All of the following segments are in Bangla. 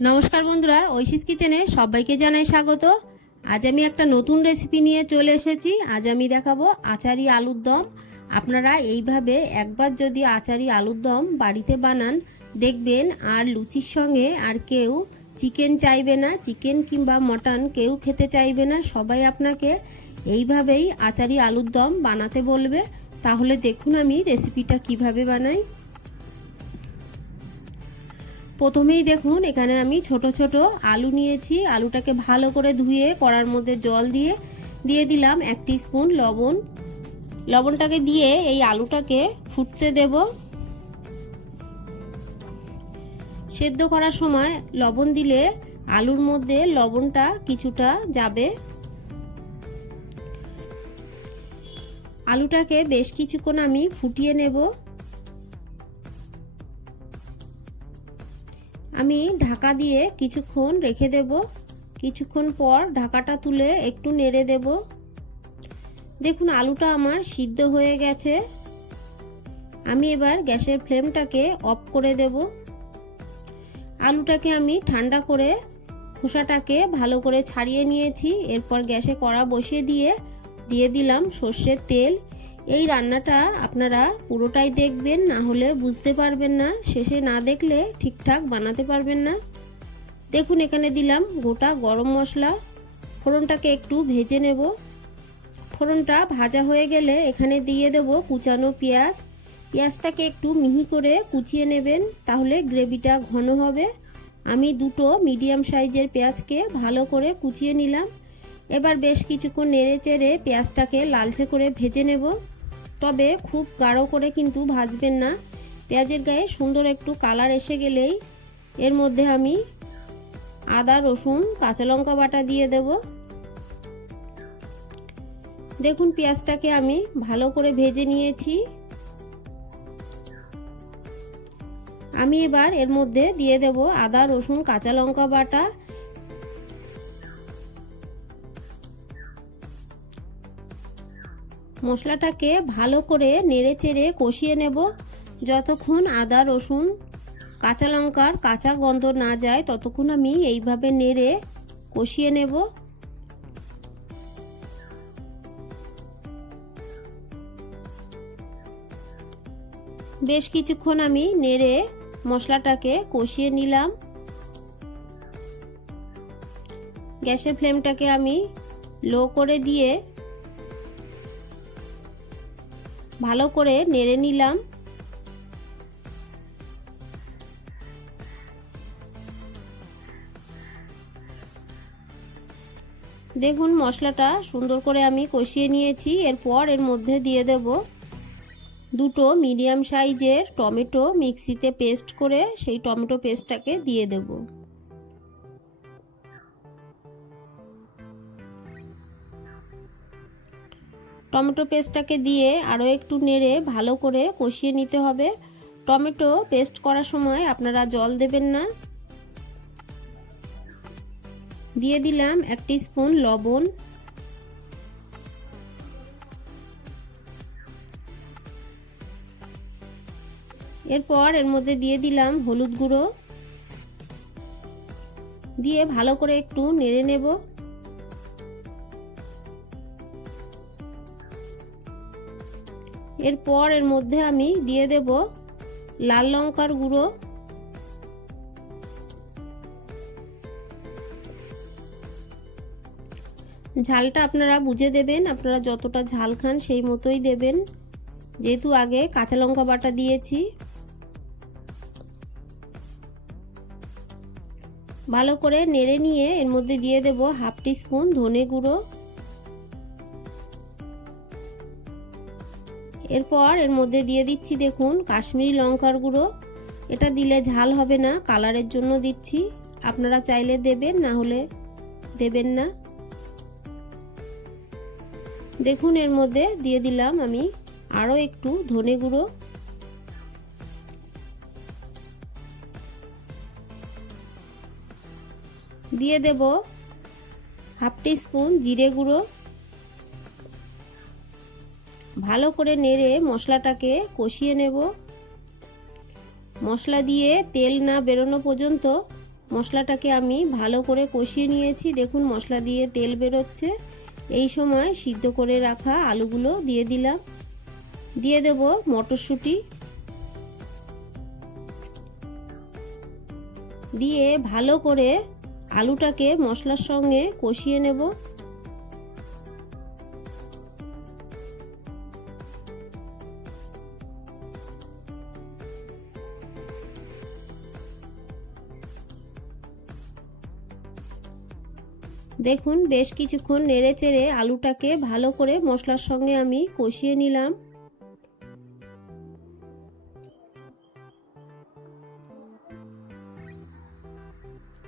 নমস্কার বন্ধুরা, ঐশিস কিচেনে সবাইকে জানাই স্বাগত। আজ আমি একটা নতুন রেসিপি নিয়ে চলে এসেছি। আজ আমি দেখাবো আচারি আলুর দম। আপনারা এইভাবে একবার যদি আচারি আলুর দম বাড়িতে বানান, দেখবেন আর লুচির সঙ্গে আর কেউ চিকেন চাইবে না। চিকেন কিংবা মটন কেউ খেতে চাইবে না। সবাই আপনাকে এইভাবেই আচারি আলুর দম বানাতে বলবে। তাহলে দেখুন আমি রেসিপিটা কীভাবে বানাই। প্রথমেই দেখুন, এখানে আমি ছোট ছোট আলু নিয়েছি। আলুটাকে ভালো করে ধুয়ে কড়ার মধ্যে জল দিয়ে দিয়ে দিলাম এক স্পুন লবণ। লবণটাকে দিয়ে এই আলুটাকে ফুটতে দেব। সেদ্ধ করার সময় লবণ দিলে আলুর মধ্যে লবণটা কিছুটা যাবে। আলুটাকে বেশ কিছুক্ষণ আমি ফুটিয়ে নেব। আমি ঢাকা দিয়ে কিছুক্ষণ রেখে দেব। কিছুক্ষণ পর ঢাকাটা তুলে একটু নেড়ে দেব। দেখুন, আলুটা আমার সিদ্ধ হয়ে গেছে। আমি এবার গ্যাসের ফ্লেমটাকে অফ করে দেব। আলুটাকে আমি ঠান্ডা করে খোসাটাকে ভালো করে ছাড়িয়ে নিয়েছি। এরপর গ্যাসে কড়া বসিয়ে দিয়ে দিয়ে দিলাম সর্ষের তেল। এই রান্নাটা আপনারা পুরোটাই দেখবেন, না হলে বুঝতে পারবেন না। শেষে না দেখলে ঠিকঠাক বানাতে পারবেন না। দেখুন, এখানে দিলাম গোটা গরম মশলা। ফোড়নটাকে একটু ভেজে নেব। ফোড়নটা ভাজা হয়ে গেলে এখানে দিয়ে দেব কুচানো পেঁয়াজ। পেঁয়াজটাকে একটু মিহি করে কুচিয়ে নেবেন, তাহলে গ্রেভিটা ঘন হবে। আমি দুটো মিডিয়াম সাইজের পেঁয়াজকে ভালো করে কুচিয়ে নিলাম। এবার বেশ কিছুক্ষণ নেড়ে চেড়ে পেঁয়াজটাকে লালচে করে ভেজে নেব। তবে খুব গাঢ় করে কিন্তু ভাজবেন না। পেঁয়াজের গায়ে সুন্দর একটু কালার এসে গেলেই এর মধ্যে আমি আদা, রসুন, কাঁচা লঙ্কা বাটা দিয়ে দেব। দেখুন পেঁয়াজটাকে আমি ভালো করে ভেজে নিয়েছি। আমি এবার এর মধ্যে দিয়ে দেব আদা, রসুন, কাঁচা লঙ্কা বাটা। মশলাটাকে ভালো করে নেড়ে চেড়ে কষিয়ে নেব। যতক্ষণ আদা, রসুন, কাঁচা লঙ্কার কাঁচা গন্ধ না যায়, ততক্ষণ আমি এইভাবে নেড়ে কষিয়ে নেব। বেশ কিছুক্ষণ আমি নেড়ে মশলাটাকে কষিয়ে নিলাম। গ্যাসের ফ্লেমটাকে আমি লো করে দিয়ে ভালো করে নেড়ে নিলাম। দেখুন, মশলাটা সুন্দর করে আমি কষিয়ে নিয়েছি। এরপর এর মধ্যে দিয়ে দেব দুটো মিডিয়াম সাইজের টমেটো মিক্সিতে পেস্ট করে সেই টমেটো পেস্টটাকে দিয়ে দেব। টমেটো পেস্টটাকে দিয়ে আরও একটু নেড়ে ভালো করে কষিয়ে নিতে হবে। টমেটো পেস্ট করার সময় আপনারা জল দেবেন না। দিয়ে দিলাম এক স্পুন লবণ। এরপর এর মধ্যে দিয়ে দিলাম হলুদ গুঁড়ো। দিয়ে ভালো করে একটু নেড়ে নেব। এরপর এর মধ্যে আমি দিয়ে দেব লাল লঙ্কার গুঁড়ো। ঝালটা আপনারা বুঝে দেবেন, আপনারা যতটা ঝাল খান সেই মতোই দেবেন। যেহেতু আগে কাঁচা লঙ্কা বাটা দিয়েছি। ভালো করে নেড়ে নিয়ে এর মধ্যে দিয়ে দেব হাফ টি স্পুন ধনে গুঁড়ো। এরপর এর মধ্যে দিয়ে দিচ্ছি দেখুন কাশ্মীরি লঙ্কার গুঁড়ো। এটা দিলে ঝাল হবে না কালারের জন্য দিচ্ছি। আপনারা চাইলে দেবেন, না হলে দেবেন না। দেখুন এর মধ্যে দিয়ে দিলাম আমি আরও একটু ধনে গুঁড়ো। দিয়ে দেব হাফ টি স্পুন জিরে গুঁড়ো। ভালো করে নেড়ে মশলাটাকে কষিয়ে নেব। মশলা দিয়ে তেল না বেরোনো পর্যন্ত মশলাটাকে আমি ভালো করে কষিয়ে নিয়েছি। দেখুন, মশলা দিয়ে তেল বেরোচ্ছে। এই সময় সিদ্ধ করে রাখা আলুগুলো দিয়ে দিলাম। দিয়ে দেব মটরশুঁটি। দিয়ে ভালো করে আলুটাকে মশলার সঙ্গে কষিয়ে নেব। দেখুন, বেশ কিছুক্ষণ নেড়ে চেড়ে আলুটাকে ভালো করে মশলার সঙ্গে আমি কষিয়ে নিলাম।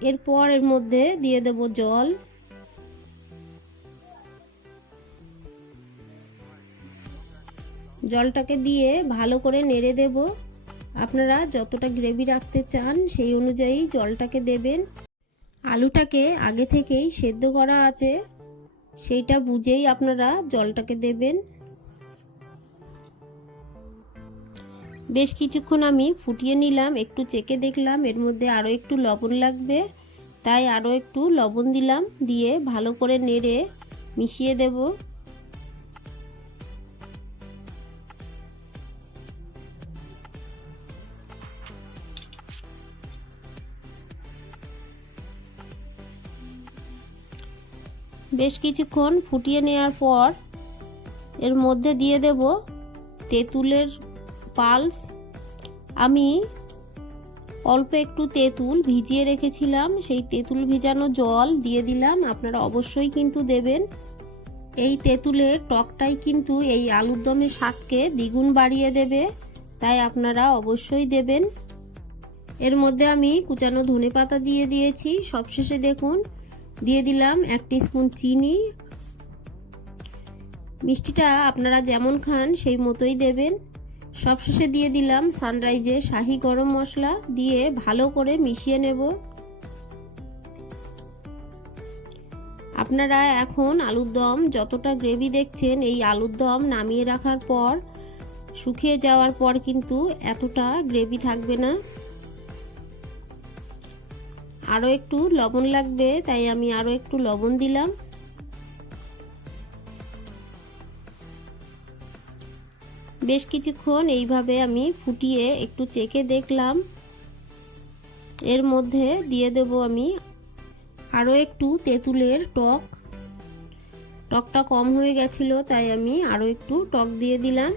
এরপর এর মধ্যে দিয়ে দেব জল। জলটাকে দিয়ে ভালো করে নেড়ে দেব। আপনারা যতটা গ্রেভি রাখতে চান সেই অনুযায়ী জলটাকে দেবেন। আলুটাকে আগে থেকেই সেদ্ধ করা আছে। সেইটা বুঝেই আপনারা জলটাকে দেবেন। বেশ কিছুক্ষণ আমি ফুটিয়ে নিলাম, একটু চেকে দেখলাম, এর মধ্যে আরও একটু লবণ লাগবে। তাই আরও একটু লবণ দিলাম, দিয়ে ভালো করে নেড়ে মিশিয়ে দেব। বেশ কিছুক্ষণ ফুটিয়ে নেওয়ার পর এর মধ্যে দিয়ে দেব তেঁতুলের পালস। আমি অল্প একটু তেঁতুল ভিজিয়ে রেখেছিলাম, সেই তেঁতুল ভিজানো জল দিয়ে দিলাম। আপনারা অবশ্যই কিন্তু দেবেন। এই তেঁতুলের টকটাই কিন্তু এই আলুর দমের স্বাদকে দ্বিগুণ বাড়িয়ে দেবে, তাই আপনারা অবশ্যই দেবেন। এর মধ্যে আমি কুচানো ধনে পাতা দিয়ে দিয়েছি। সবশেষে দেখুন দিয়ে দিলাম এক স্পুন চিনি। মিষ্টিটা আপনারা যেমন খান সেই মতোই দেবেন। সবশেষে দিয়ে দিলাম সানরাইজের শাহি গরম মশলা দিয়ে ভালো করে মিশিয়ে নেব। আপনারা এখন আলুর দম, যতটা গ্রেভি দেখছেন এই আলুর দম নামিয়ে রাখার পর, শুকিয়ে যাওয়ার পর কিন্তু এতটা গ্রেভি থাকবে না। আরও একটু লবণ লাগবে, তাই আমি আরও একটু লবণ দিলাম। বেশ কিছুক্ষণ এইভাবে আমি ফুটিয়ে একটু চেকে দেখলাম। এর মধ্যে দিয়ে দেব আমি আরও একটু তেঁতুলের টক। টকটা কম হয়ে গেছিল, তাই আমি আরও একটু টক দিয়ে দিলাম।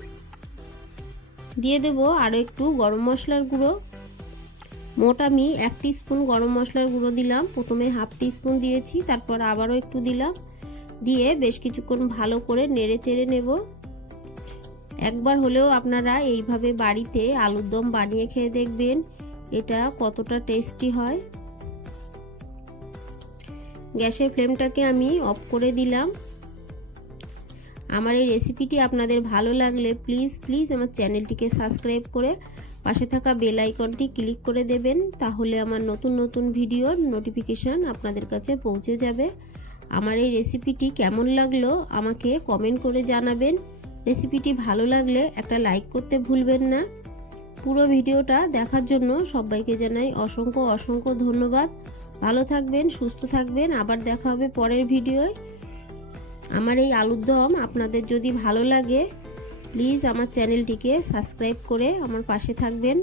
দিয়ে দেব আরও একটু গরম মশলার গুঁড়ো। মোট আমি এক স্পুন গরম মশলার গুঁড়ো দিলাম। প্রথমে হাফ স্পুন দিয়েছি, তারপর আবারও একটু দিলাম। দিয়ে বেশ কিছুক্ষণ ভালো করে নেড়ে চেড়ে নেব। একবার হলেও আপনারা এইভাবে বাড়িতে আলুর দম বানিয়ে খেয়ে দেখবেন, এটা কতটা টেস্টি হয়। গ্যাসের ফ্লেমটাকে আমি অফ করে দিলাম। আমার এই রেসিপিটি আপনাদের ভালো লাগলে প্লিজ প্লিজ আমার চ্যানেলটিকে সাবস্ক্রাইব করে পাশে থাকা বেল আইকনটি ক্লিক করে দেবেন, তাহলে আমার নতুন নতুন ভিডিওর নোটিফিকেশান আপনাদের কাছে পৌঁছে যাবে। আমার এই রেসিপিটি কেমন লাগল আমাকে কমেন্ট করে জানাবেন। রেসিপিটি ভালো লাগলে একটা লাইক করতে ভুলবেন না। পুরো ভিডিওটা দেখার জন্য সবাইকে জানাই অসংখ্য অসংখ্য ধন্যবাদ। ভালো থাকবেন, সুস্থ থাকবেন, আবার দেখা হবে পরের ভিডিওয় আমার এই আলুর দম আপনাদের যদি ভালো লাগে প্লিজ আমার চ্যানেলটিকে সাবস্ক্রাইব করে আমার পাশে থাকবেন।